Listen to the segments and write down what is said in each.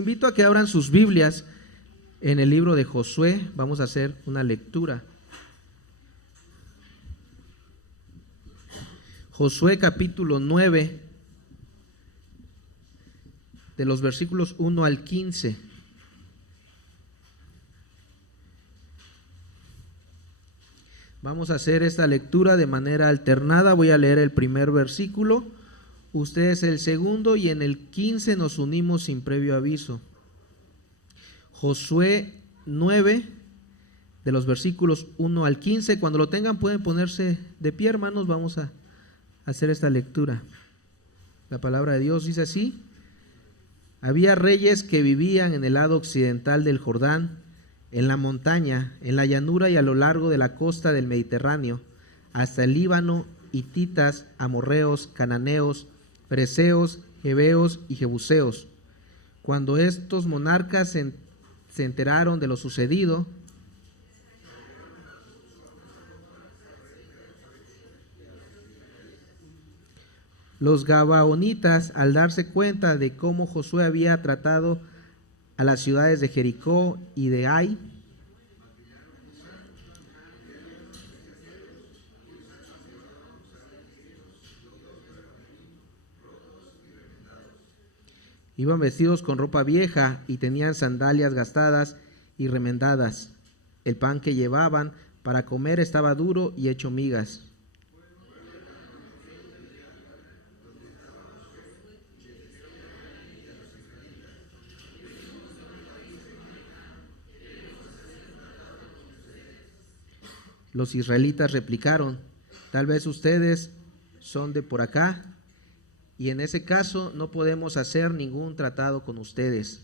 invito a que abran sus Biblias en el libro de Josué. Vamos a hacer una lectura. Josué capítulo 9, de los versículos 1 al 15. Vamos a hacer esta lectura de manera alternada. Voy a leer el primer versículo, ustedes el segundo, y en el 15 nos unimos sin previo aviso. Josué 9, de los versículos 1 al 15. Cuando lo tengan pueden ponerse de pie, hermanos. Vamos a hacer esta lectura. La palabra de Dios dice así: había reyes que vivían en el lado occidental del Jordán, en la montaña, en la llanura y a lo largo de la costa del Mediterráneo, hasta el Líbano, hititas, amorreos, cananeos, fereceos, heveos y jebuseos. Cuando estos monarcas se enteraron de lo sucedido, los gabaonitas, al darse cuenta de cómo Josué había tratado a las ciudades de Jericó y de Ai, iban vestidos con ropa vieja y tenían sandalias gastadas y remendadas. El pan que llevaban para comer estaba duro y hecho migas. Los israelitas replicaron: tal vez ustedes son de por acá, y en ese caso no podemos hacer ningún tratado con ustedes.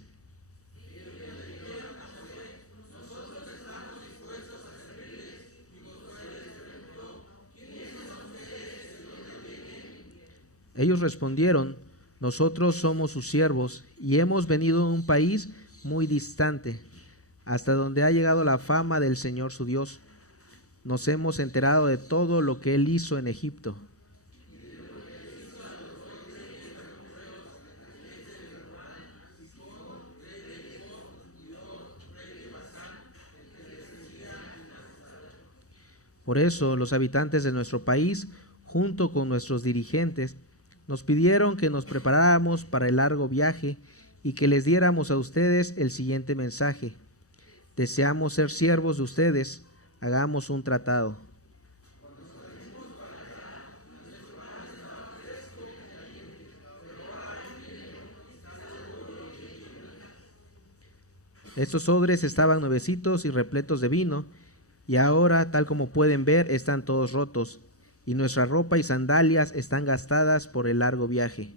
Ellos respondieron: nosotros somos sus siervos y hemos venido de un país muy distante, hasta donde ha llegado la fama del Señor su Dios. Nos hemos enterado de todo lo que Él hizo en Egipto. Por eso los habitantes de nuestro país, junto con nuestros dirigentes, nos pidieron que nos preparáramos para el largo viaje y que les diéramos a ustedes el siguiente mensaje: deseamos ser siervos de ustedes. Hagamos un tratado. Estos odres estaban nuevecitos y repletos de vino, y ahora, tal como pueden ver, están todos rotos, y nuestra ropa y sandalias están gastadas por el largo viaje.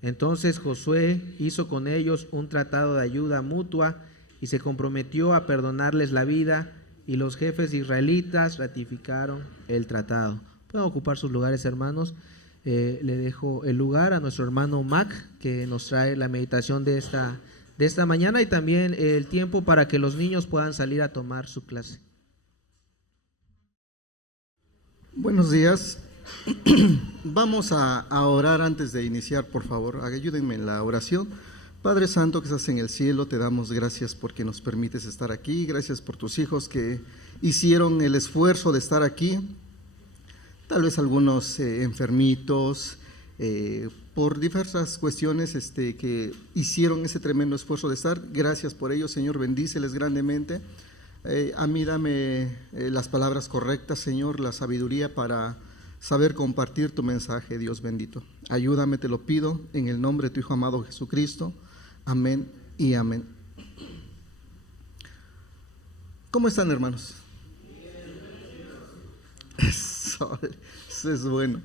Entonces Josué hizo con ellos un tratado de ayuda mutua y se comprometió a perdonarles la vida, y los jefes israelitas ratificaron el tratado. Pueden ocupar sus lugares, hermanos. Le dejo el lugar a nuestro hermano Mac, que nos trae la meditación de esta mañana, y también el tiempo para que los niños puedan salir a tomar su clase. Buenos días. Vamos a orar antes de iniciar, por favor. Ayúdenme en la oración. Padre Santo que estás en el cielo, te damos gracias porque nos permites estar aquí. Gracias por tus hijos que hicieron el esfuerzo de estar aquí. Tal vez algunos enfermitos, por diversas cuestiones que hicieron ese tremendo esfuerzo de estar. Gracias por ello, Señor, bendíceles grandemente. A mí dame las palabras correctas, Señor, la sabiduría para saber compartir tu mensaje, Dios bendito. Ayúdame, te lo pido, en el nombre de tu Hijo amado Jesucristo. Amén y amén. ¿Cómo están, hermanos? Eso es bueno.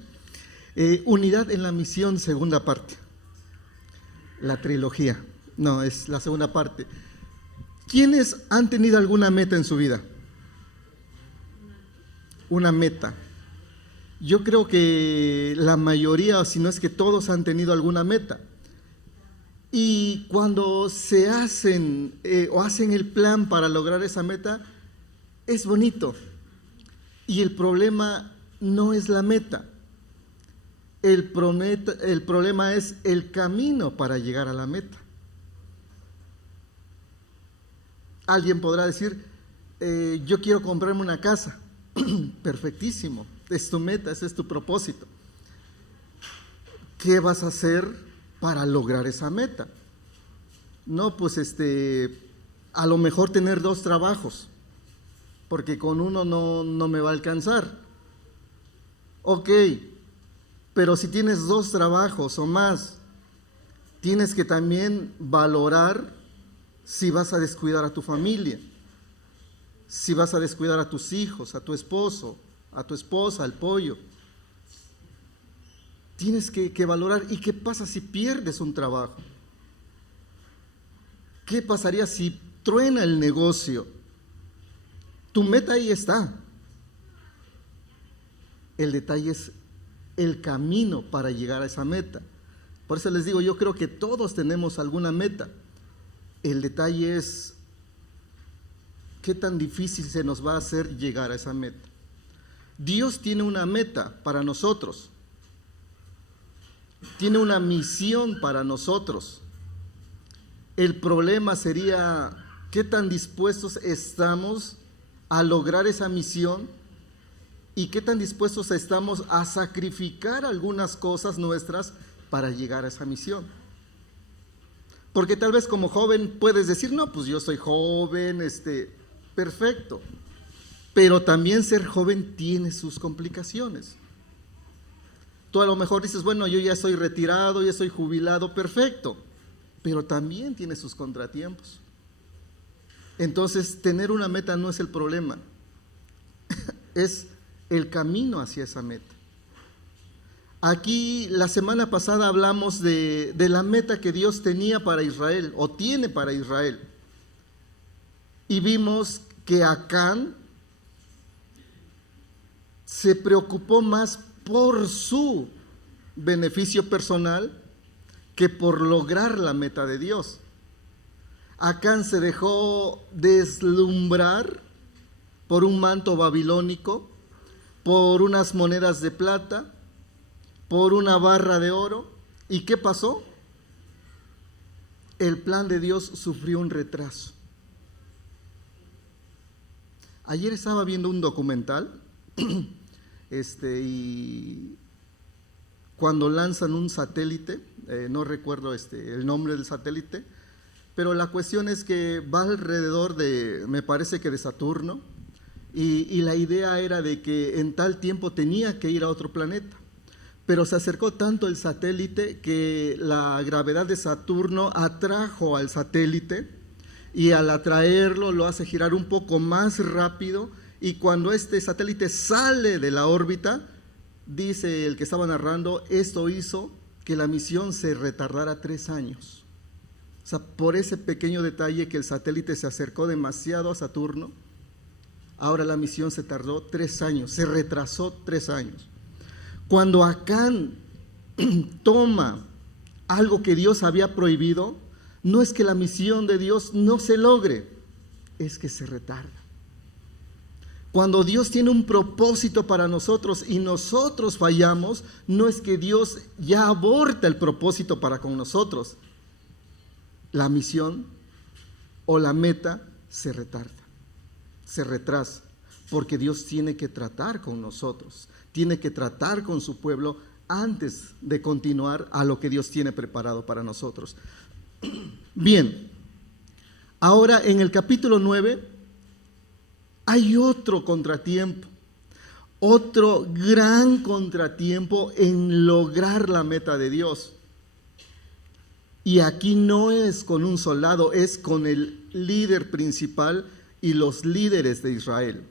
Unidad en la misión, segunda parte. La trilogía. No, es la segunda parte. ¿Quiénes han tenido alguna meta en su vida? Una meta. Yo creo que la mayoría, o si no es que todos, han tenido alguna meta. Y cuando se hacen o hacen el plan para lograr esa meta, es bonito. Y el problema no es la meta. El problema es el camino para llegar a la meta. Alguien podrá decir, yo quiero comprarme una casa. Perfectísimo, es tu meta, ese es tu propósito. ¿Qué vas a hacer para lograr esa meta? No, pues a lo mejor tener 2 trabajos, porque con uno no me va a alcanzar. Ok, pero si tienes 2 trabajos o más, tienes que también valorar si vas a descuidar a tu familia, si vas a descuidar a tus hijos, a tu esposo, a tu esposa, al pollo. Tienes que valorar. ¿Y qué pasa si pierdes un trabajo? ¿Qué pasaría si truena el negocio? Tu meta ahí está. El detalle es el camino para llegar a esa meta. Por eso les digo, yo creo que todos tenemos alguna meta. El detalle es qué tan difícil se nos va a hacer llegar a esa meta. Dios tiene una meta para nosotros. Tiene una misión para nosotros. El problema sería qué tan dispuestos estamos a lograr esa misión y qué tan dispuestos estamos a sacrificar algunas cosas nuestras para llegar a esa misión. Porque tal vez como joven puedes decir, no, pues yo soy joven, perfecto. Pero también ser joven tiene sus complicaciones. Tú a lo mejor dices, bueno, yo ya soy retirado, ya soy jubilado, perfecto. Pero también tiene sus contratiempos. Entonces, tener una meta no es el problema, es el camino hacia esa meta. Aquí la semana pasada hablamos de la meta que Dios tenía para Israel, o tiene para Israel. Y vimos que Acán se preocupó más por su beneficio personal que por lograr la meta de Dios. Acán se dejó deslumbrar por un manto babilónico, por unas monedas de plata, por una barra de oro. ¿Y qué pasó? El plan de Dios sufrió un retraso. Ayer estaba viendo un documental y cuando lanzan un satélite, no recuerdo el nombre del satélite, pero la cuestión es que va alrededor de, me parece que de Saturno, y la idea era de que en tal tiempo tenía que ir a otro planeta, pero se acercó tanto el satélite que la gravedad de Saturno atrajo al satélite, y al atraerlo lo hace girar un poco más rápido, y cuando este satélite sale de la órbita, dice el que estaba narrando, esto hizo que la misión se retardara 3 años. O sea, por ese pequeño detalle que el satélite se acercó demasiado a Saturno, ahora la misión se tardó 3 años, se retrasó 3 años. Cuando Acán toma algo que Dios había prohibido, no es que la misión de Dios no se logre, es que se retarda. Cuando Dios tiene un propósito para nosotros y nosotros fallamos, no es que Dios ya aborta el propósito para con nosotros. La misión o la meta se retarda, se retrasa, porque Dios tiene que tratar con nosotros, tiene que tratar con su pueblo antes de continuar a lo que Dios tiene preparado para nosotros. Bien, ahora en el capítulo 9 hay otro contratiempo, otro gran contratiempo en lograr la meta de Dios. Y aquí no es con un soldado, es con el líder principal y los líderes de Israel.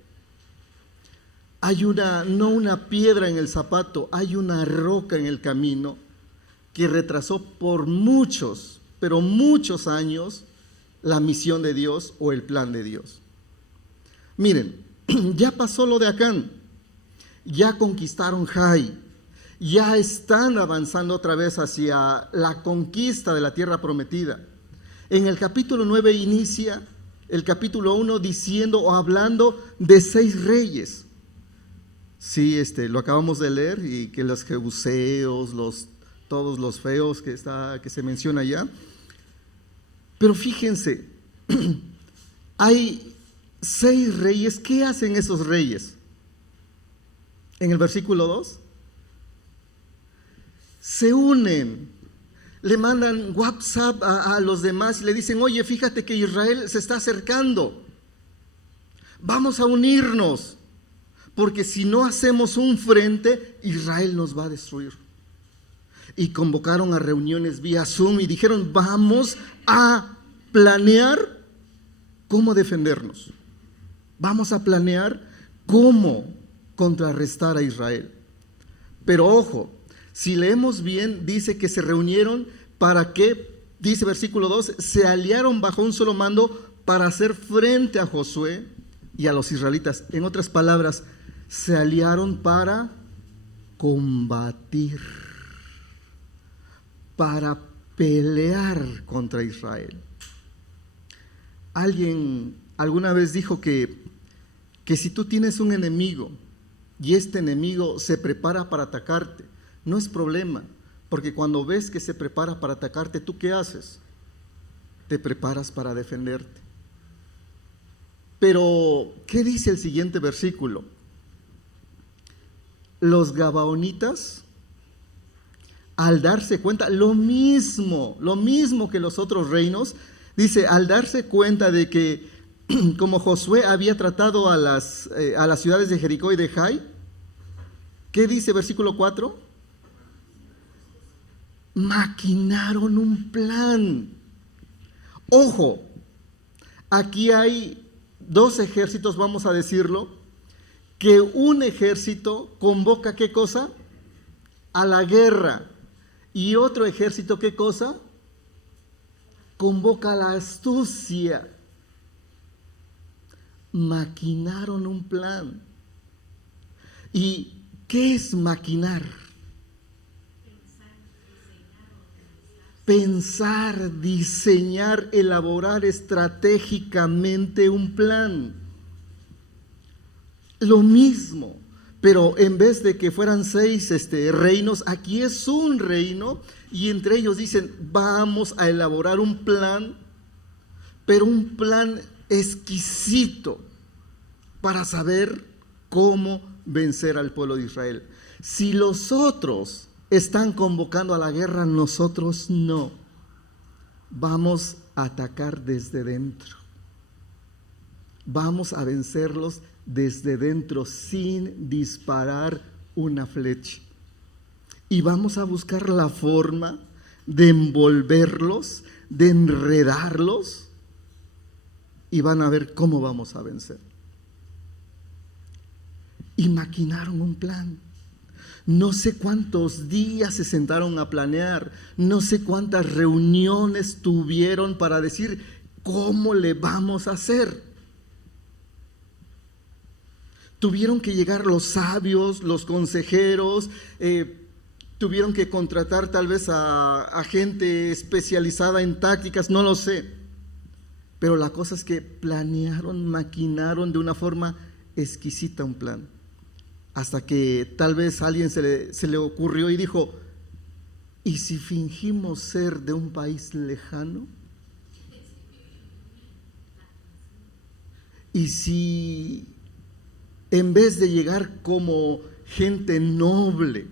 Hay no una piedra en el zapato, hay una roca en el camino que retrasó por muchos, pero muchos años la misión de Dios o el plan de Dios. Miren, ya pasó lo de Acán, ya conquistaron Jai, ya están avanzando otra vez hacia la conquista de la tierra prometida. En el capítulo 9 inicia el capítulo 1 diciendo o hablando de 6 reyes. Sí, lo acabamos de leer, y que los jebuseos, todos los feos que se menciona allá. Pero fíjense, hay 6 reyes. ¿Qué hacen esos reyes? En el versículo 2, se unen, le mandan WhatsApp a los demás y le dicen: oye, fíjate que Israel se está acercando, vamos a unirnos, porque si no hacemos un frente, Israel nos va a destruir. Y convocaron a reuniones vía Zoom y dijeron: vamos a planear cómo defendernos, vamos a planear cómo contrarrestar a Israel. Pero ojo, si leemos bien, dice que se reunieron para que, dice versículo 2, se aliaron bajo un solo mando para hacer frente a Josué y a los israelitas. En otras palabras, se aliaron para combatir, para pelear contra Israel. Alguien alguna vez dijo que si tú tienes un enemigo y este enemigo se prepara para atacarte, no es problema, porque cuando ves que se prepara para atacarte, ¿tú qué haces? Te preparas para defenderte. Pero, ¿qué dice el siguiente versículo? Los gabaonitas, al darse cuenta, lo mismo que los otros reinos, dice, al darse cuenta de que como Josué había tratado a las ciudades de Jericó y de Jai, ¿qué dice versículo 4? Maquinaron un plan. Ojo, aquí hay 2 ejércitos, vamos a decirlo, que un ejército convoca, ¿qué cosa? A la guerra. Y otro ejército, ¿qué cosa? Convoca a la astucia. Maquinaron un plan. ¿Y qué es maquinar? Pensar, diseñar, elaborar estratégicamente un plan. Lo mismo, pero en vez de que fueran 6 reinos, aquí es un reino, y entre ellos dicen: vamos a elaborar un plan, pero un plan exquisito para saber cómo vencer al pueblo de Israel. Si los otros están convocando a la guerra, nosotros no. Vamos a atacar desde dentro. Vamos a vencerlos desde dentro sin disparar una flecha. Y vamos a buscar la forma de envolverlos, de enredarlos, y van a ver cómo vamos a vencer. Y maquinaron un plan. No sé cuántos días se sentaron a planear, no sé cuántas reuniones tuvieron para decir cómo le vamos a hacer. Tuvieron que llegar los sabios, los consejeros, tuvieron que contratar tal vez a gente especializada en tácticas, no lo sé. Pero la cosa es que planearon, maquinaron de una forma exquisita un plan. Hasta que tal vez a alguien se le ocurrió y dijo: ¿y si fingimos ser de un país lejano? ¿Y si en vez de llegar como gente noble,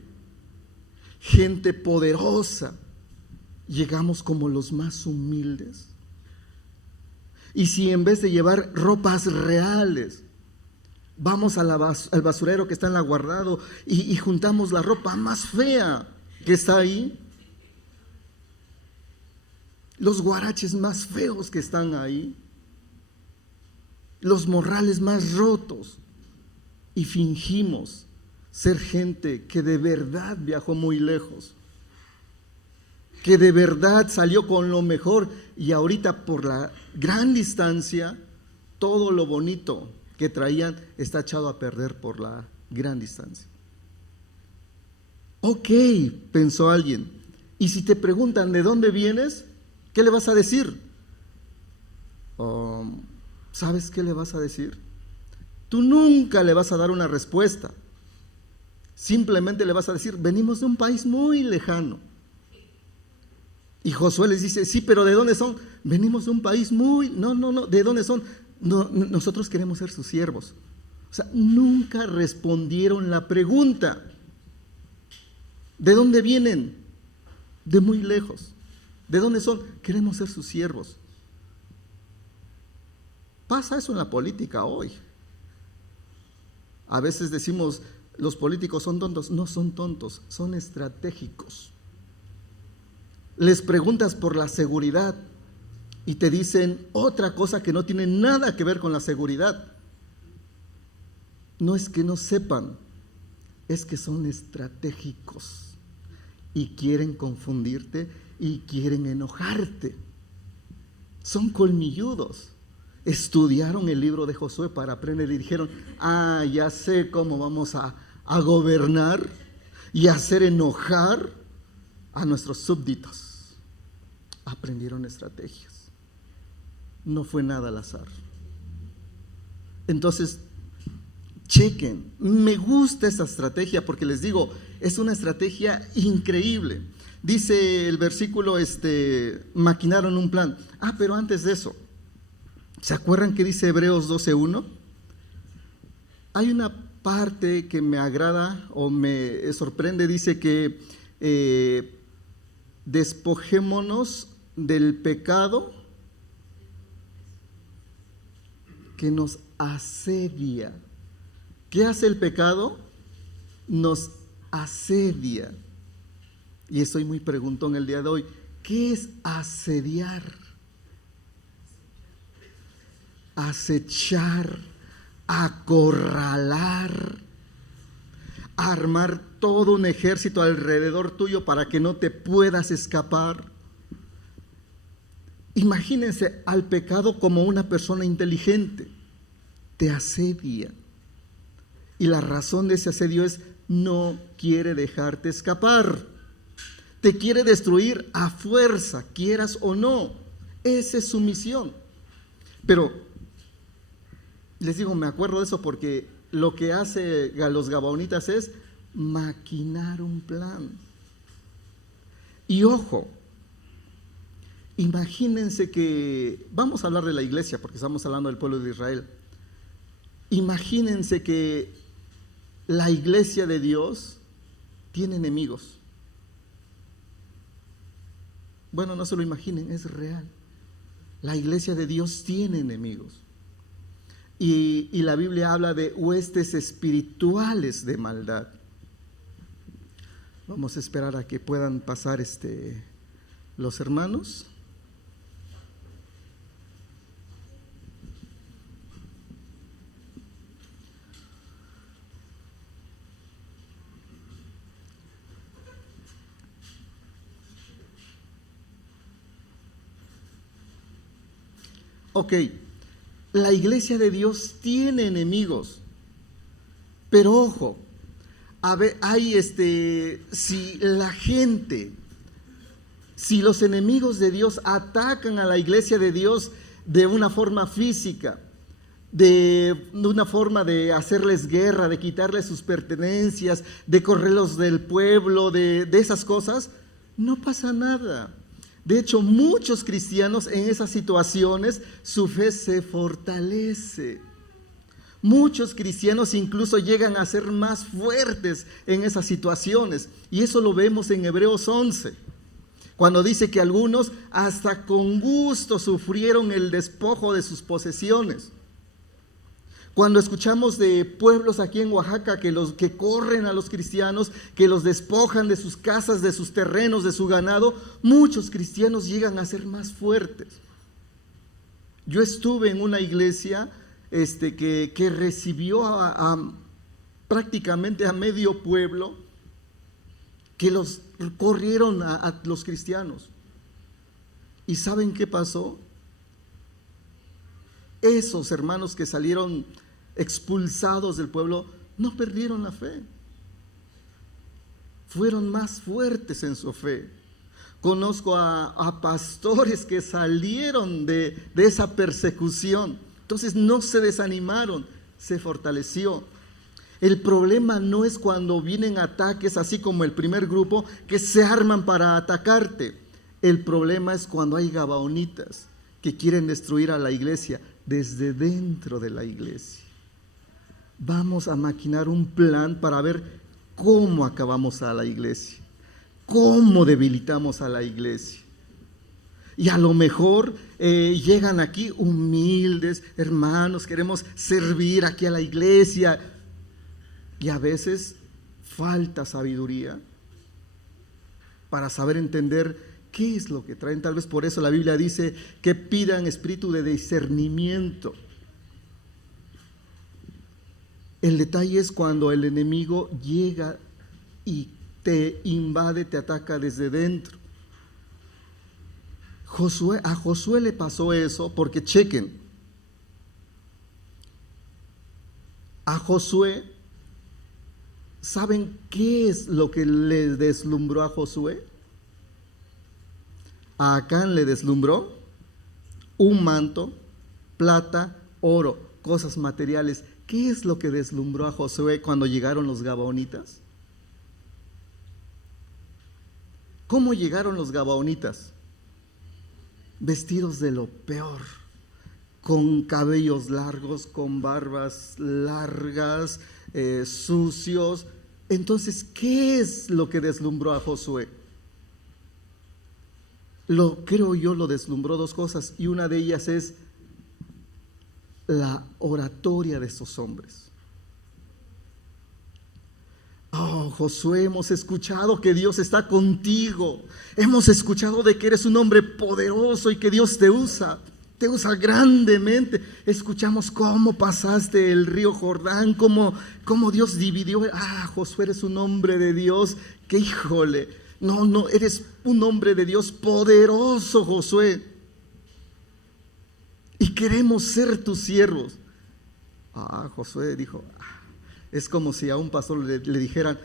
gente poderosa, llegamos como los más humildes? ¿Y si en vez de llevar ropas reales, vamos al basurero que está en la guardado y juntamos la ropa más fea que está ahí? Los guaraches más feos que están ahí, los morrales más rotos, y fingimos ser gente que de verdad viajó muy lejos, que de verdad salió con lo mejor, y ahorita por la gran distancia todo lo bonito que traían está echado a perder por la gran distancia. Ok, pensó alguien, y si te preguntan de dónde vienes, ¿qué le vas a decir? ¿Sabes qué le vas a decir? Tú nunca le vas a dar una respuesta. simplemente le vas a decir, venimos de un país muy lejano. Y Josué les dice, sí, pero ¿de dónde son? Venimos de un país no, ¿de dónde son? No, nosotros queremos ser sus siervos. O sea, nunca respondieron la pregunta. ¿De dónde vienen? De muy lejos. ¿De dónde son? Queremos ser sus siervos. Pasa eso en la política hoy. A veces decimos, los políticos son tontos. No son tontos, son estratégicos. Les preguntas por la seguridad y te dicen otra cosa que no tiene nada que ver con la seguridad. No es que no sepan, es que son estratégicos y quieren confundirte y quieren enojarte. Son colmilludos. Estudiaron el libro de Josué para aprender y dijeron, ya sé cómo vamos a gobernar y hacer enojar a nuestros súbditos. Aprendieron estrategias. No fue nada al azar. Entonces, chequen, me gusta esta estrategia porque les digo, es una estrategia increíble. Dice el versículo, maquinaron un plan. Pero antes de eso, ¿se acuerdan que dice Hebreos 12:1? Hay una parte que me agrada o me sorprende, dice que despojémonos del pecado que nos asedia. ¿Qué hace el pecado? Nos asedia. Y estoy muy preguntón el día de hoy. ¿Qué es asediar? Acechar, acorralar, armar todo un ejército alrededor tuyo para que no te puedas escapar. Imagínense al pecado como una persona inteligente. Te asedia. Y la razón de ese asedio es, no quiere dejarte escapar. Te quiere destruir a fuerza, quieras o no. Esa es su misión. Pero, les digo, me acuerdo de eso porque lo que hace los gabaonitas es maquinar un plan. Y ojo, imagínense que, vamos a hablar de la iglesia porque estamos hablando del pueblo de Israel. Imagínense que la iglesia de Dios tiene enemigos. Bueno, no se lo imaginen, es real. La iglesia de Dios tiene enemigos. Y la Biblia habla de huestes espirituales de maldad. Vamos a esperar a que puedan pasar los hermanos. Ok, la iglesia de Dios tiene enemigos, pero ojo, si los enemigos de Dios atacan a la iglesia de Dios de una forma física, de una forma de hacerles guerra, de quitarles sus pertenencias, de correrlos del pueblo, de esas cosas, no pasa nada. De hecho, muchos cristianos en esas situaciones, su fe se fortalece. Muchos cristianos incluso llegan a ser más fuertes en esas situaciones. Y eso lo vemos en Hebreos 11, cuando dice que algunos hasta con gusto sufrieron el despojo de sus posesiones. Cuando escuchamos de pueblos aquí en Oaxaca que corren a los cristianos, que los despojan de sus casas, de sus terrenos, de su ganado, muchos cristianos llegan a ser más fuertes. Yo estuve en una iglesia que recibió prácticamente a medio pueblo, que los corrieron a los cristianos. ¿Y saben qué pasó? Esos hermanos que salieron expulsados del pueblo no perdieron la fe, fueron más fuertes en su fe. Conozco a pastores que salieron de esa persecución, entonces no se desanimaron, se fortaleció. El problema no es cuando vienen ataques, así como el primer grupo, que se arman para atacarte. El problema es cuando hay gabaonitas que quieren destruir a la iglesia desde dentro de la iglesia. Vamos a maquinar un plan para ver cómo acabamos a la iglesia, cómo debilitamos a la iglesia. Y a lo mejor llegan aquí humildes, hermanos, queremos servir aquí a la iglesia. Y a veces falta sabiduría para saber entender qué es lo que traen. Tal vez por eso la Biblia dice que pidan espíritu de discernimiento. El detalle es cuando el enemigo llega y te invade, te ataca desde dentro. A Josué le pasó eso porque chequen, a Josué, ¿saben qué es lo que le deslumbró a Josué? A Acán le deslumbró un manto, plata, oro, cosas materiales. ¿Qué es lo que deslumbró a Josué cuando llegaron los gabaonitas? ¿Cómo llegaron los gabaonitas? Vestidos de lo peor, con cabellos largos, con barbas largas, sucios. Entonces, ¿qué es lo que deslumbró a Josué? Creo yo, lo deslumbró dos cosas, y una de ellas es la oratoria de estos hombres. Oh, Josué, hemos escuchado que Dios está contigo. Hemos escuchado de que eres un hombre poderoso y que Dios te usa grandemente. Escuchamos cómo pasaste el río Jordán, cómo Dios dividió. Josué, eres un hombre de Dios, que híjole, no, eres un hombre de Dios poderoso, Josué. Y queremos ser tus siervos. Josué dijo, es como si a un pastor le dijeran,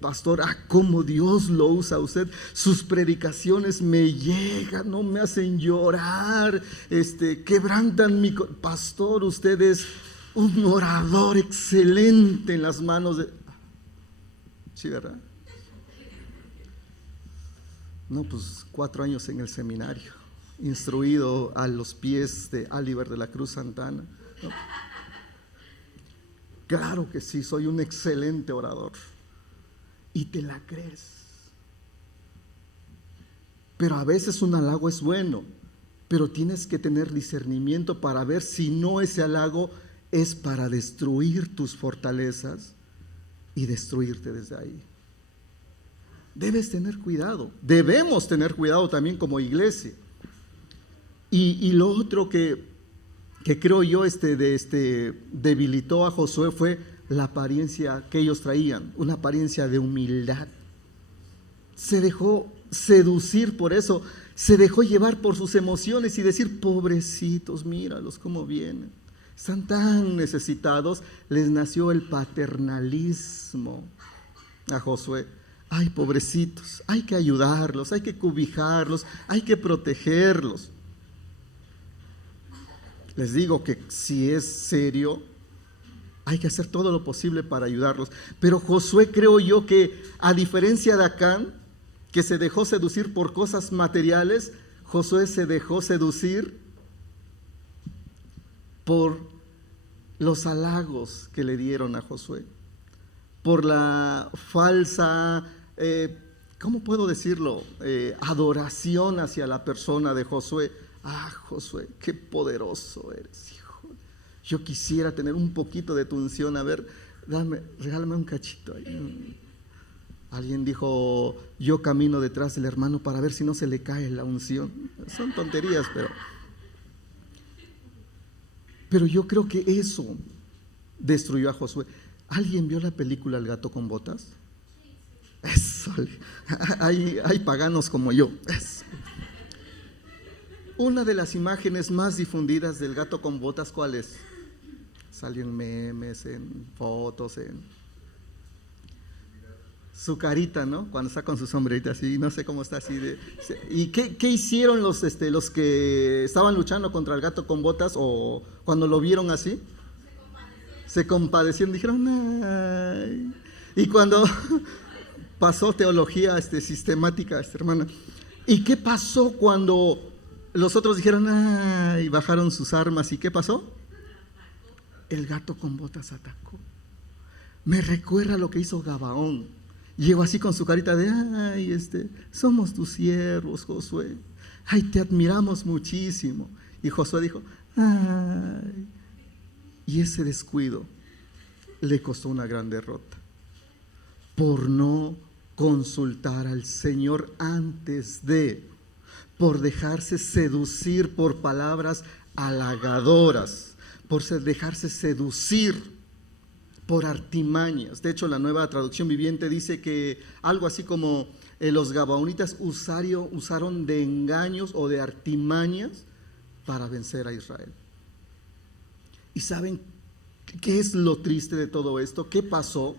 pastor, cómo Dios lo usa a usted. Sus predicaciones me llegan, no me hacen llorar, quebrantan mi corazón. Pastor, usted es un orador excelente en las manos de... ¿Sí, verdad? No, pues 4 años en el seminario, instruido a los pies de Oliver de la Cruz Santana, ¿no? Claro que sí, soy un excelente orador. Y te la crees. Pero a veces un halago es bueno, pero tienes que tener discernimiento para ver si no ese halago es para destruir tus fortalezas y destruirte desde ahí. Debes tener cuidado. Debemos tener cuidado también como iglesia. Y lo otro que creo yo debilitó a Josué fue la apariencia que ellos traían, una apariencia de humildad. Se dejó seducir por eso, se dejó llevar por sus emociones y decir, pobrecitos, míralos cómo vienen, están tan necesitados. Les nació el paternalismo a Josué. Ay, pobrecitos, hay que ayudarlos, hay que cobijarlos, hay que protegerlos. Les digo que si es serio, hay que hacer todo lo posible para ayudarlos. Pero Josué, creo yo que a diferencia de Acán, que se dejó seducir por cosas materiales, Josué se dejó seducir por los halagos que le dieron a Josué, por la falsa, ¿cómo puedo decirlo? Adoración hacia la persona de Josué. Josué, qué poderoso eres, hijo. Yo quisiera tener un poquito de tu unción. A ver, regálame un cachito ahí. Alguien dijo, yo camino detrás del hermano para ver si no se le cae la unción. Son tonterías, pero yo creo que eso destruyó a Josué. ¿Alguien vio la película El gato con botas? Eso, hay paganos como yo. Eso. Una de las imágenes más difundidas del gato con botas, ¿cuál es? Salen memes, en fotos, en su carita, ¿no? Cuando está con su sombrerita así, no sé cómo está así. ¿Y qué hicieron los que estaban luchando contra el gato con botas o cuando lo vieron así? se compadecieron, dijeron, ay. Y cuando pasó teología sistemática, hermana, ¿y qué pasó cuando los otros dijeron, ay, bajaron sus armas? ¿Y qué pasó? El gato con botas atacó. Me recuerda lo que hizo Gabaón. Llegó así con su carita de, ay, somos tus siervos, Josué. Ay, te admiramos muchísimo. Y Josué dijo, ay. Y ese descuido le costó una gran derrota. Por no consultar al Señor antes de, por dejarse seducir por palabras halagadoras, por dejarse seducir por artimañas. De hecho, la Nueva Traducción Viviente dice que algo así como los gabaonitas usaron de engaños o de artimañas para vencer a Israel. ¿Y saben qué es lo triste de todo esto? ¿Qué pasó?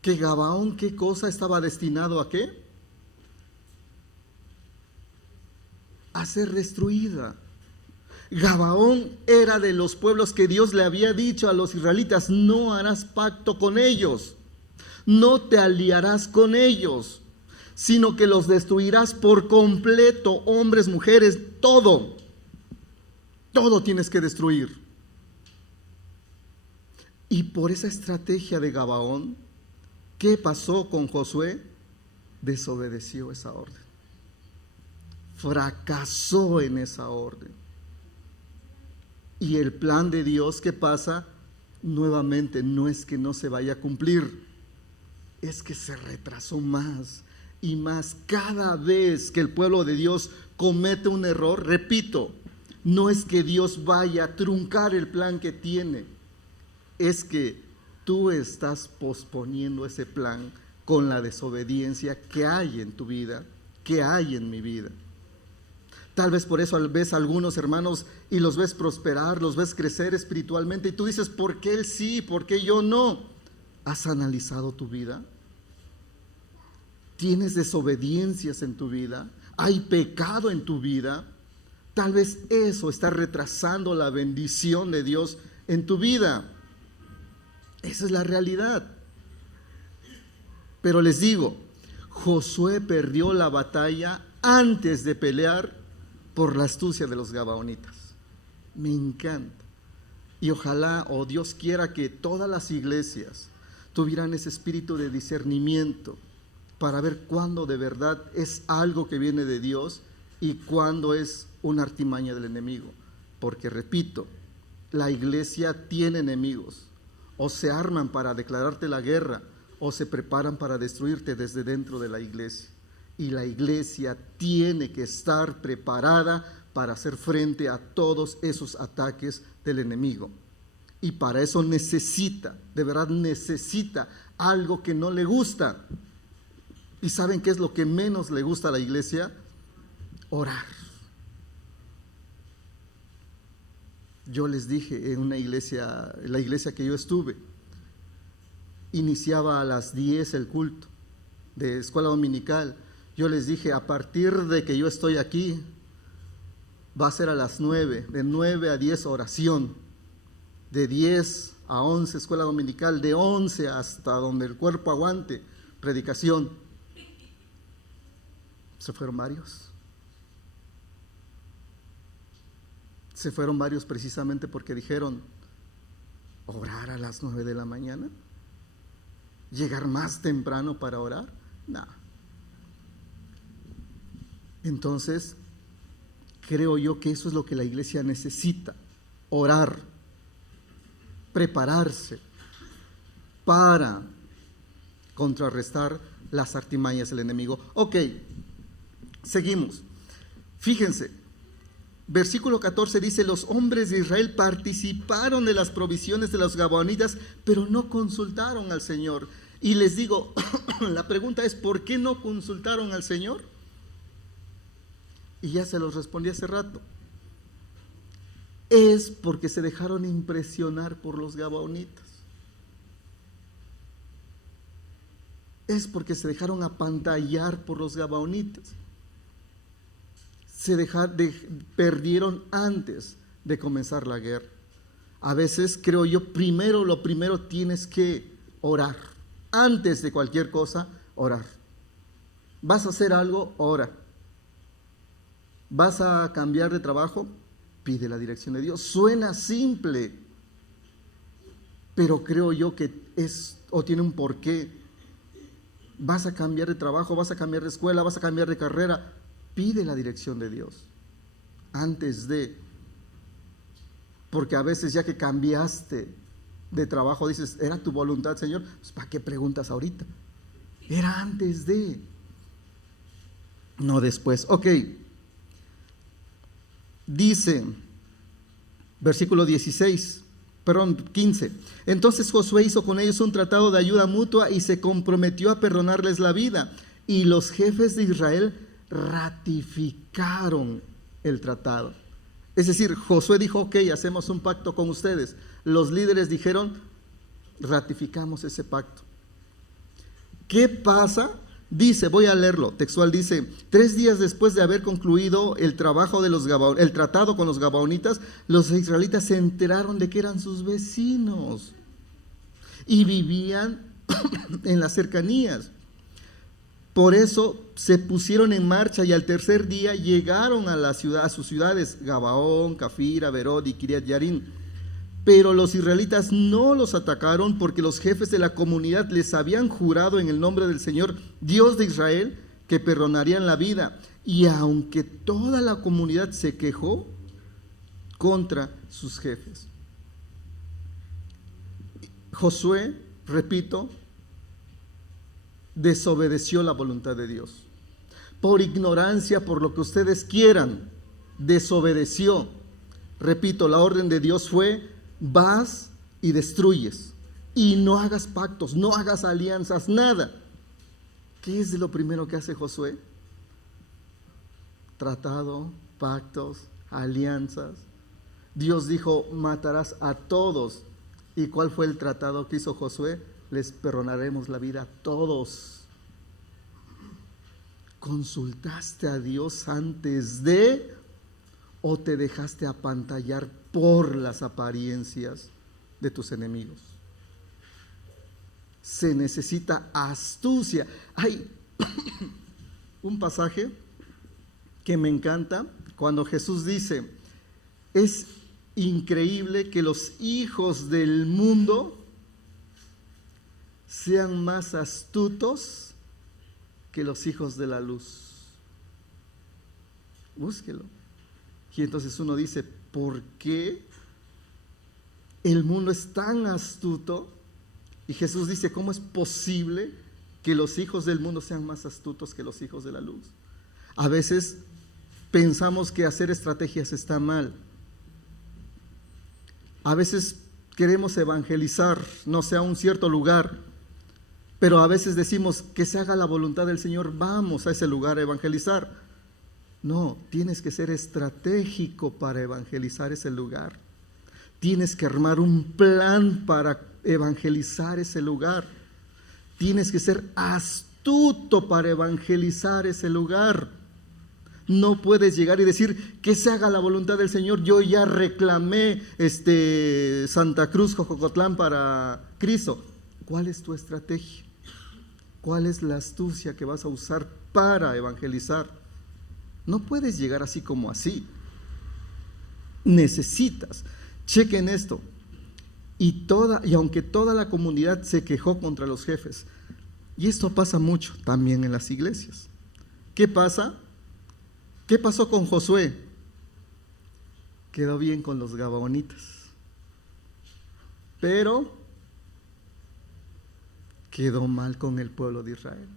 Que Gabaón, ¿qué cosa estaba destinado a qué? A ser destruida. Gabaón era de los pueblos que Dios le había dicho a los israelitas, no harás pacto con ellos, no te aliarás con ellos, sino que los destruirás por completo, hombres, mujeres, todo tienes que destruir. Y por esa estrategia de Gabaón, ¿qué pasó con Josué? Desobedeció esa orden, fracasó en esa orden. Y el plan de Dios, ¿qué pasa? Nuevamente, no es que no se vaya a cumplir, es que se retrasó más y más. Cada vez que el pueblo de Dios comete un error, repito, no es que Dios vaya a truncar el plan que tiene, es que tú estás posponiendo ese plan con la desobediencia que hay en tu vida, que hay en mi vida. Tal vez por eso ves a algunos hermanos y los ves prosperar, los ves crecer espiritualmente y tú dices, ¿por qué él sí? ¿Por qué yo no? ¿Has analizado tu vida? ¿Tienes desobediencias en tu vida? ¿Hay pecado en tu vida? Tal vez eso está retrasando la bendición de Dios en tu vida. Esa es la realidad. Pero les digo, Josué perdió la batalla antes de pelear por la astucia de los gabaonitas. Me encanta. Y ojalá, o Dios quiera, que todas las iglesias tuvieran ese espíritu de discernimiento para ver cuándo de verdad es algo que viene de Dios y cuándo es una artimaña del enemigo. Porque repito, la iglesia tiene enemigos. O se arman para declararte la guerra o se preparan para destruirte desde dentro de la iglesia. Y la iglesia tiene que estar preparada para hacer frente a todos esos ataques del enemigo. Y para eso necesita, de verdad necesita algo que no le gusta. ¿Y saben qué es lo que menos le gusta a la iglesia? Orar. Yo les dije en una iglesia, en la iglesia que yo estuve, iniciaba a las 10 el culto de escuela dominical. Yo les dije, a partir de que yo estoy aquí, va a ser a las 9, de 9 a 10 oración, de 10 a 11 escuela dominical, de 11 hasta donde el cuerpo aguante, predicación. Se fueron varios. Se fueron varios precisamente porque dijeron, ¿orar a las 9 de la mañana? ¿Llegar más temprano para orar? No. Entonces, creo yo que eso es lo que la iglesia necesita, orar, prepararse para contrarrestar las artimañas del enemigo. Ok, seguimos. Fíjense, versículo 14 dice, los hombres de Israel participaron de las provisiones de los gabaonitas, pero no consultaron al Señor. Y les digo, la pregunta es, ¿por qué no consultaron al Señor? Y ya se los respondí hace rato. Es porque se dejaron impresionar por los gabaonitas. Es porque se dejaron apantallar por los gabaonitas. Perdieron antes de comenzar la guerra. A veces creo yo, lo primero tienes que orar. Antes de cualquier cosa, orar. ¿Vas a hacer algo? Ora. ¿Vas a cambiar de trabajo? Pide la dirección de Dios. Suena simple, pero creo yo que es o tiene un porqué. ¿Vas a cambiar de trabajo? ¿Vas a cambiar de escuela? ¿Vas a cambiar de carrera? Pide la dirección de Dios antes de, porque a veces ya que cambiaste de trabajo dices, ¿era tu voluntad, Señor? Pues, ¿para qué preguntas ahorita? Era antes de, no después. Ok, dice, versículo 15. Entonces Josué hizo con ellos un tratado de ayuda mutua y se comprometió a perdonarles la vida. Y los jefes de Israel ratificaron el tratado. Es decir, Josué dijo, ok, hacemos un pacto con ustedes. Los líderes dijeron, ratificamos ese pacto. ¿Qué pasa? Dice, voy a leerlo, textual, dice, 3 días después de haber concluido el trabajo de el tratado con los gabaonitas, los israelitas se enteraron de que eran sus vecinos y vivían en las cercanías. Por eso se pusieron en marcha y al tercer día llegaron a sus ciudades, Gabaón, Cafira, Berod y Kiriat Yarim. Pero los israelitas no los atacaron porque los jefes de la comunidad les habían jurado en el nombre del Señor, Dios de Israel, que perdonarían la vida. Y aunque toda la comunidad se quejó contra sus jefes, Josué, repito, desobedeció la voluntad de Dios. Por ignorancia, por lo que ustedes quieran, desobedeció. Repito, la orden de Dios fue, vas y destruyes, y no hagas pactos, no hagas alianzas, nada. ¿Qué es de lo primero que hace Josué? Tratado, pactos, alianzas. Dios dijo, matarás a todos. ¿Y cuál fue el tratado que hizo Josué? Les perdonaremos la vida a todos. ¿Consultaste a Dios antes de o te dejaste apantallar por las apariencias de tus enemigos? Se necesita astucia. Hay un pasaje que me encanta cuando Jesús dice, es increíble que los hijos del mundo sean más astutos que los hijos de la luz. Búsquelo. Y entonces uno dice, ¿por qué el mundo es tan astuto? Y Jesús dice, ¿cómo es posible que los hijos del mundo sean más astutos que los hijos de la luz? A veces pensamos que hacer estrategias está mal. A veces queremos evangelizar, no sé, a un cierto lugar, pero a veces decimos que se haga la voluntad del Señor, vamos a ese lugar a evangelizar. No, tienes que ser estratégico para evangelizar ese lugar. Tienes que armar un plan para evangelizar ese lugar. Tienes que ser astuto para evangelizar ese lugar. No puedes llegar y decir que se haga la voluntad del Señor. Yo ya reclamé Santa Cruz, Jojocotlán para Cristo. ¿Cuál es tu estrategia? ¿Cuál es la astucia que vas a usar para evangelizar? No puedes llegar así como así. Necesitas. Chequen esto. Y aunque toda la comunidad se quejó contra los jefes, y esto pasa mucho también en las iglesias. ¿Qué pasa? ¿Qué pasó con Josué? Quedó bien con los gabaonitas, pero quedó mal con el pueblo de Israel.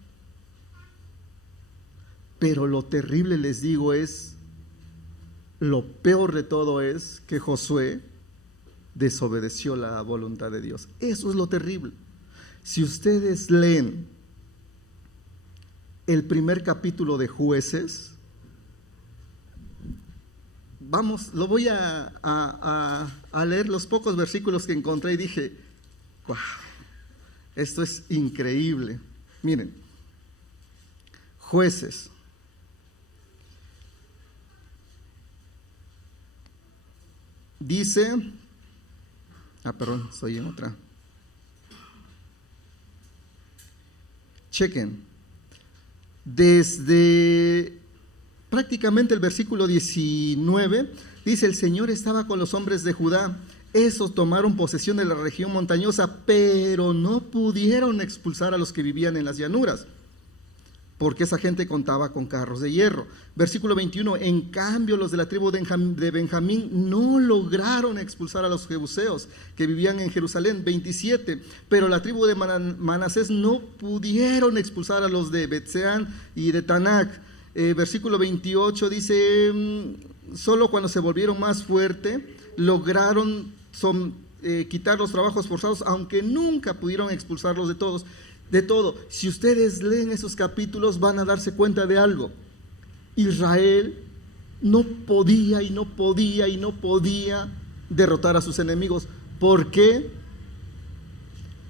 Pero lo terrible, les digo, lo peor de todo es que Josué desobedeció la voluntad de Dios. Eso es lo terrible. Si ustedes leen el primer capítulo de Jueces, lo voy a leer los pocos versículos que encontré y dije, wow, esto es increíble. Miren, Jueces. Dice, perdón, estoy en otra. Chequen, desde prácticamente el versículo 19, dice: el Señor estaba con los hombres de Judá. Esos tomaron posesión de la región montañosa, pero no pudieron expulsar a los que vivían en las llanuras, porque esa gente contaba con carros de hierro. Versículo 21, en cambio los de la tribu de Benjamín no lograron expulsar a los jebuseos que vivían en Jerusalén. 27, pero la tribu de Manasés no pudieron expulsar a los de Betseán y de Tanac. Versículo 28 dice, solo cuando se volvieron más fuertes lograron quitar los trabajos forzados, aunque nunca pudieron expulsarlos de todos. De todo. Si ustedes leen esos capítulos van a darse cuenta de algo. Israel no podía derrotar a sus enemigos. ¿Por qué?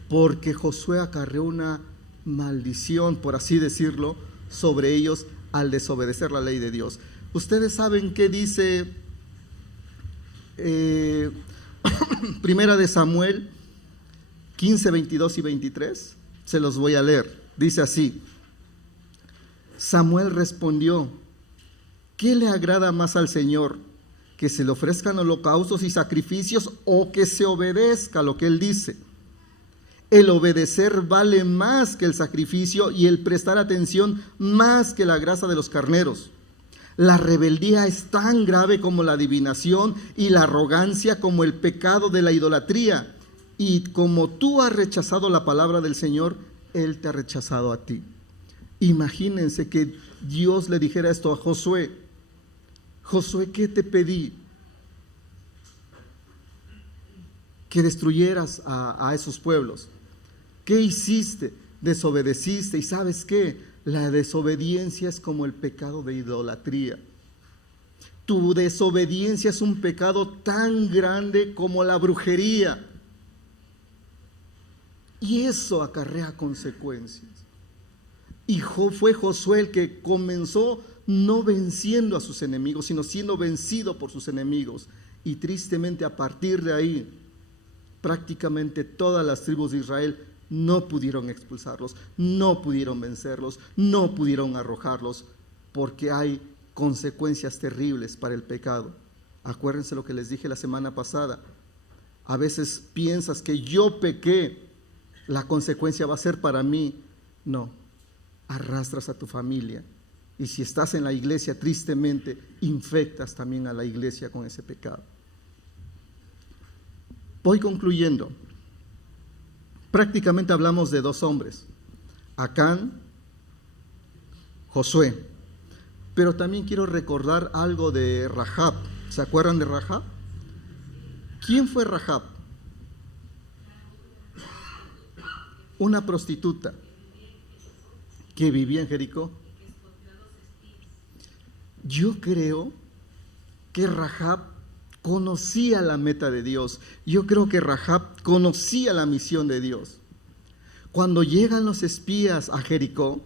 Porque Josué acarreó una maldición, por así decirlo, sobre ellos al desobedecer la ley de Dios. Ustedes saben qué dice Primera de Samuel 15, 22 y 23. Se los voy a leer. Dice así: Samuel respondió: ¿qué le agrada más al Señor? ¿Que se le ofrezcan holocaustos y sacrificios o que se obedezca lo que Él dice? El obedecer vale más que el sacrificio y el prestar atención más que la grasa de los carneros. La rebeldía es tan grave como la adivinación y la arrogancia como el pecado de la idolatría. Y como tú has rechazado la palabra del Señor, Él te ha rechazado a ti. Imagínense que Dios le dijera esto a Josué: Josué, ¿qué te pedí? Que destruyeras a esos pueblos. ¿Qué hiciste? Desobedeciste. ¿Y sabes qué? La desobediencia es como el pecado de idolatría. Tu desobediencia es un pecado tan grande como la brujería. Y eso acarrea consecuencias. Y fue Josué el que comenzó no venciendo a sus enemigos, sino siendo vencido por sus enemigos. Y tristemente a partir de ahí, prácticamente todas las tribus de Israel no pudieron expulsarlos, no pudieron vencerlos, no pudieron arrojarlos, porque hay consecuencias terribles para el pecado. Acuérdense lo que les dije la semana pasada. A veces piensas que yo pequé, la consecuencia va a ser para mí. No, arrastras a tu familia. Y si estás en la iglesia, tristemente, infectas también a la iglesia con ese pecado. Voy concluyendo. Prácticamente hablamos de dos hombres, Acán, Josué. Pero también quiero recordar algo de Rahab. ¿Se acuerdan de Rahab? ¿Quién fue Rahab? Una prostituta que vivía en Jericó. Yo creo que Rahab conocía la meta de Dios. Yo creo que Rahab conocía la misión de Dios. Cuando llegan los espías a Jericó,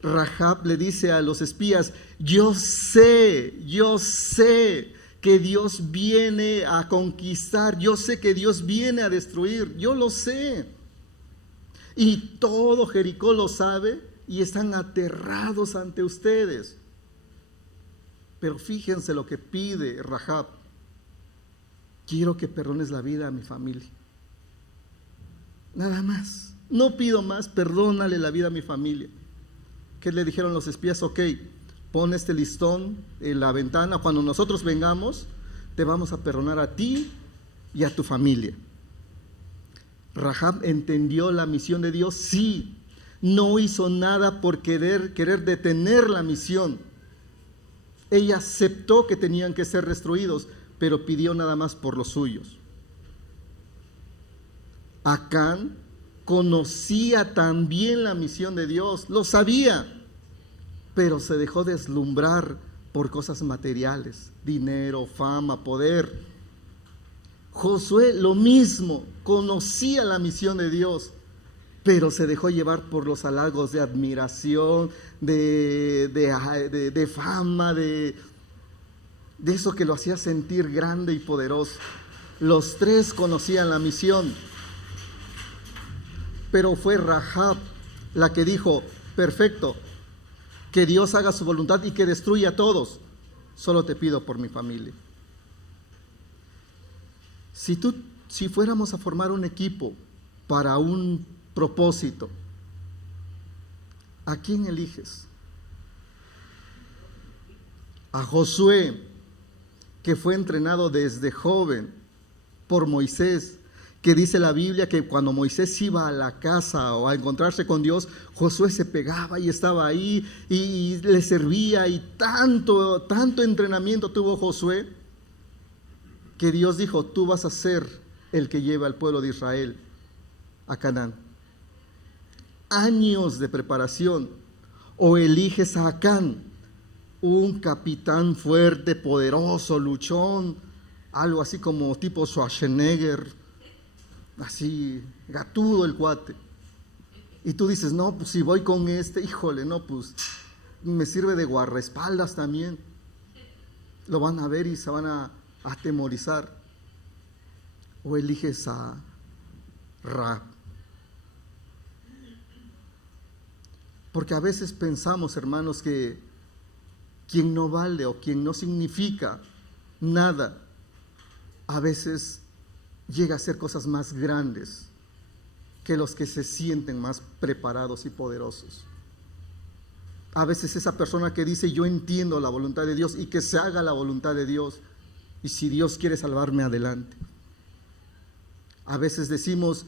Rahab le dice a los espías: yo sé que Dios viene a conquistar, yo sé que Dios viene a destruir, yo lo sé. Y todo Jericó lo sabe y están aterrados ante ustedes. Pero fíjense lo que pide Rahab: quiero que perdones la vida a mi familia. Nada más, no pido más, perdónale la vida a mi familia. ¿Qué le dijeron los espías? Ok, pon este listón en la ventana, cuando nosotros vengamos te vamos a perdonar a ti y a tu familia. Rahab entendió la misión de Dios, sí, no hizo nada por querer detener la misión. Ella aceptó que tenían que ser destruidos, pero pidió nada más por los suyos. Acán conocía también la misión de Dios, lo sabía, pero se dejó deslumbrar por cosas materiales, dinero, fama, poder. Josué lo mismo, conocía la misión de Dios, pero se dejó llevar por los halagos de admiración, de fama, de eso que lo hacía sentir grande y poderoso. Los tres conocían la misión, pero fue Rahab la que dijo: perfecto, que Dios haga su voluntad y que destruya a todos, solo te pido por mi familia. Si fuéramos a formar un equipo para un propósito, ¿a quién eliges? A Josué, que fue entrenado desde joven por Moisés, que dice la Biblia que cuando Moisés iba a la casa o a encontrarse con Dios, Josué se pegaba y estaba ahí y le servía, y tanto entrenamiento tuvo Josué que Dios dijo: tú vas a ser el que lleve al pueblo de Israel a Canaán. Años de preparación. O eliges a Acán, un capitán fuerte, poderoso, luchón, algo así como tipo Schwarzenegger, así gatudo el cuate, y tú dices: no, pues si voy con este, híjole, no, pues me sirve de guardaespaldas también, lo van a ver y se van a atemorizar. O eliges a Rahab, porque a veces pensamos, hermanos, que quien no vale o quien no significa nada, a veces llega a hacer cosas más grandes que los que se sienten más preparados y poderosos. A veces esa persona que dice: yo entiendo la voluntad de Dios, y que se haga la voluntad de Dios, y si Dios quiere salvarme, adelante. A veces decimos: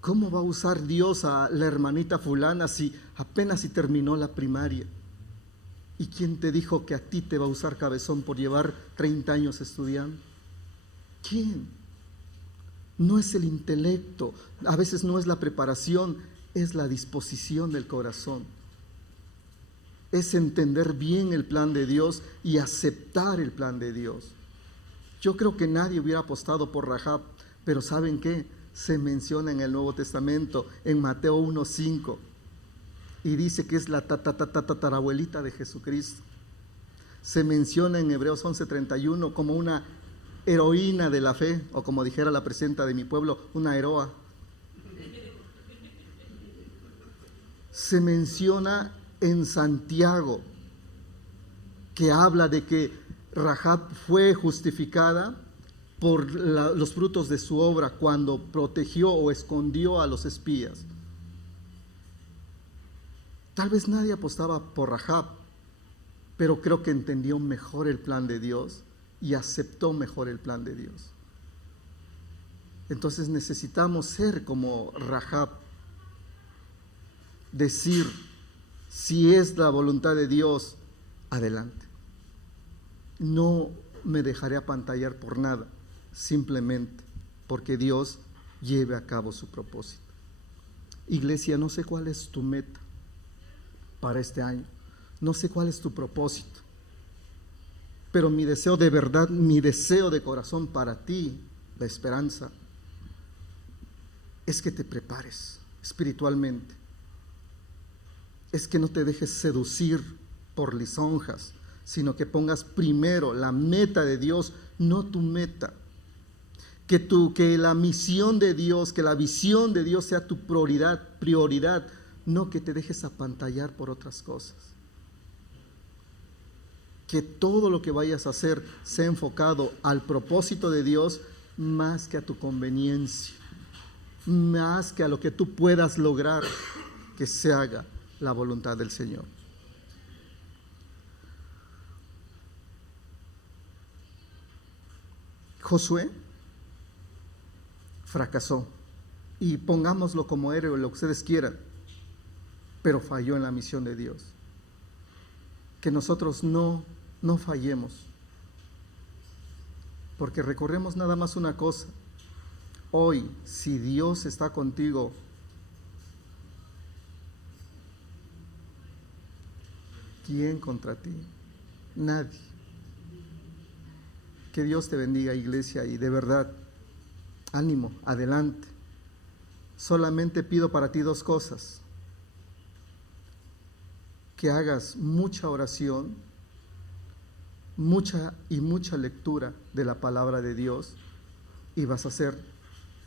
¿cómo va a usar Dios a la hermanita fulana si apenas si terminó la primaria? ¿Y quién te dijo que a ti te va a usar, cabezón, por llevar 30 años estudiando? ¿Quién? No es el intelecto, a veces no es la preparación, es la disposición del corazón. Es entender bien el plan de Dios y aceptar el plan de Dios. Yo creo que nadie hubiera apostado por Rahab, pero ¿saben qué? Se menciona en el Nuevo Testamento, en Mateo 1:5, y dice que es la tatarabuelita de Jesucristo. Se menciona en Hebreos 11:31 como una heroína de la fe, o como dijera la presidenta de mi pueblo, una heroa. Se menciona en Santiago, que habla de que Rahab fue justificada por los frutos de su obra cuando protegió o escondió a los espías. Tal vez nadie apostaba por Rahab, pero creo que entendió mejor el plan de Dios y aceptó mejor el plan de Dios. Entonces necesitamos ser como Rahab, decir: si es la voluntad de Dios, adelante. No me dejaré apantallar por nada, simplemente porque Dios lleve a cabo su propósito. Iglesia, no sé cuál es tu meta para este año, no sé cuál es tu propósito, pero mi deseo de verdad, mi deseo de corazón para ti, la esperanza, es que te prepares espiritualmente, es que no te dejes seducir por lisonjas, sino que pongas primero la meta de Dios, no tu meta. Que la misión de Dios, que la visión de Dios sea tu prioridad, no que te dejes apantallar por otras cosas. Que todo lo que vayas a hacer sea enfocado al propósito de Dios más que a tu conveniencia, más que a lo que tú puedas lograr, que se haga la voluntad del Señor. Josué fracasó, y pongámoslo como héroe, lo que ustedes quieran, pero falló en la misión de Dios. Que nosotros no fallemos, porque recordemos nada más una cosa: hoy, si Dios está contigo, ¿quién contra ti? Nadie. Que Dios te bendiga, iglesia, y de verdad, ánimo, adelante. Solamente pido para ti dos cosas: que hagas mucha oración mucha lectura de la palabra de Dios y vas a ser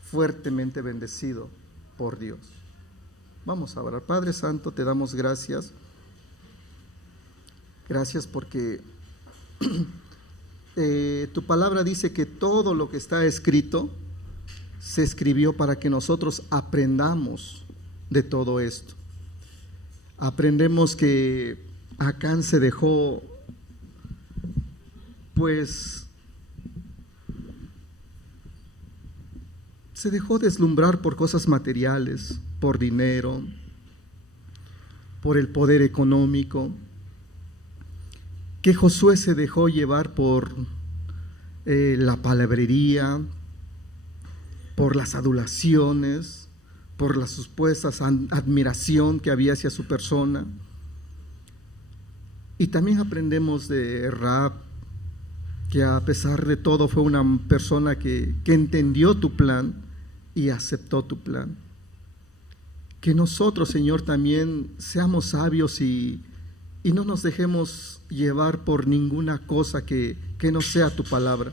fuertemente bendecido por Dios. Vamos a orar. Padre Santo, te damos gracias. Gracias porque tu palabra dice que todo lo que está escrito se escribió para que nosotros aprendamos de todo esto. Aprendemos que Acán se dejó, pues, se dejó deslumbrar por cosas materiales, por dinero, por el poder económico, que Josué se dejó llevar por la palabrería, por las adulaciones, por la supuesta admiración que había hacia su persona. Y también aprendemos de Rahab, que a pesar de todo fue una persona que entendió tu plan y aceptó tu plan. Que nosotros, Señor, también seamos sabios y no nos dejemos llevar por ninguna cosa que no sea tu palabra,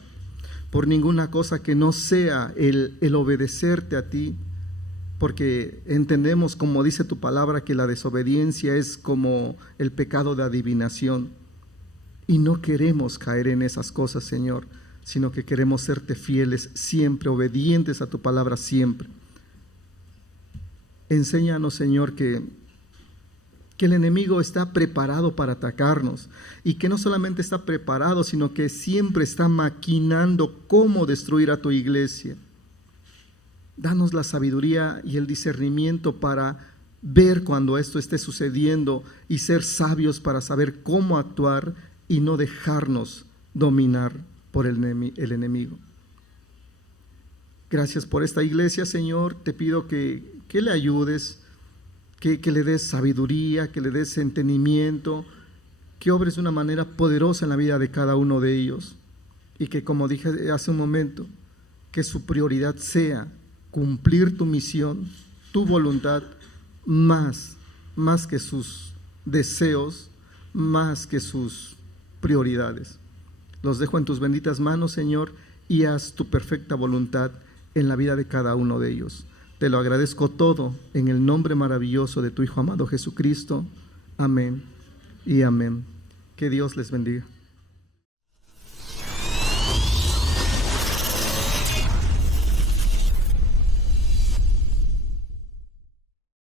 por ninguna cosa que no sea el obedecerte a ti, porque entendemos, como dice tu palabra, que la desobediencia es como el pecado de adivinación, y no queremos caer en esas cosas, Señor, sino que queremos serte fieles siempre, obedientes a tu palabra siempre. Enséñanos, Señor, que el enemigo está preparado para atacarnos, y que no solamente está preparado, sino que siempre está maquinando cómo destruir a tu iglesia. Danos la sabiduría y el discernimiento para ver cuando esto esté sucediendo y ser sabios para saber cómo actuar y no dejarnos dominar por el enemigo. Gracias por esta iglesia, Señor. Te pido que le ayudes, que le des sabiduría, que le des entendimiento, que obres de una manera poderosa en la vida de cada uno de ellos, y que, como dije hace un momento, que su prioridad sea cumplir tu misión, tu voluntad, más que sus deseos, más que sus prioridades. Los dejo en tus benditas manos, Señor, y haz tu perfecta voluntad en la vida de cada uno de ellos. Te lo agradezco todo en el nombre maravilloso de tu Hijo amado Jesucristo. Amén y amén. Que Dios les bendiga.